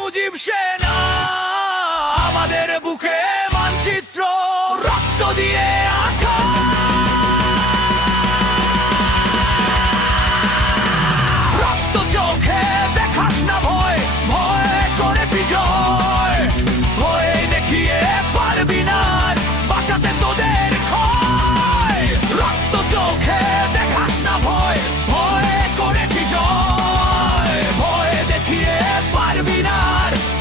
মুজিব সেনা আমাদের বুকে মানচিত্র রক্ত দিয়ে আঁকা। রক্ত চোখে দেখাস না ভয়, ভয় করেছি জয়। ভয় দেখিয়ে পারবি না বাঁচাতে তোদের ক্ষয়। রক্ত চোখে দেখাস না ভয়, ভয় করেছি জয়। ভয় দেখিয়ে পারবি না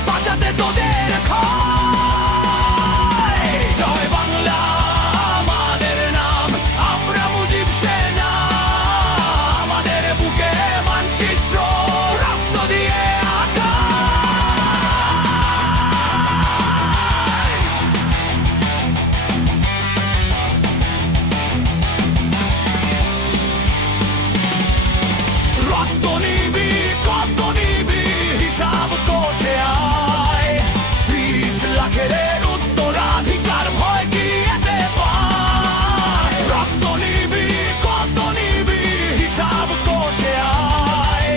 বাঁচাতে তোদের ক্ষয়। জয় বাংলা আমাদের নাম, আমরা মুজিব সেনা আমাদের বুকে মানচিত্র রক্ত দিয়ে আঁকা। রক্ত নিবি কত নিবি হিসাব কষে আয়। 30 লাখের উত্তরাধিকার ভয় কি এতে পায়? রক্ত নিবি কত নিবি হিসাব কষে আয়।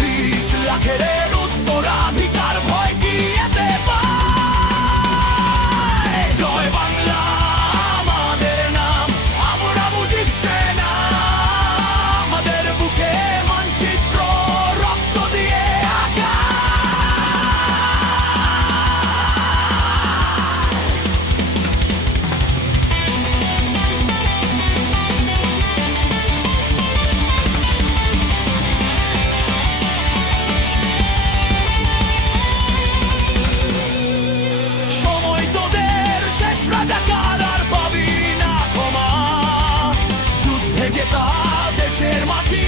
30 লাখের উত্তরাধিকার ভয় কি এতে পায়? জয় বাংলা আমাদের নাম, আমরা মুজিব সেনা আমাদের বুকে মানচিত্র রক্ত দিয়ে আঁকা। সময় তোদের শেষ, রাজাকার আর পাবি না ক্ষমা। যুদ্ধে জেতা দেশের মাটি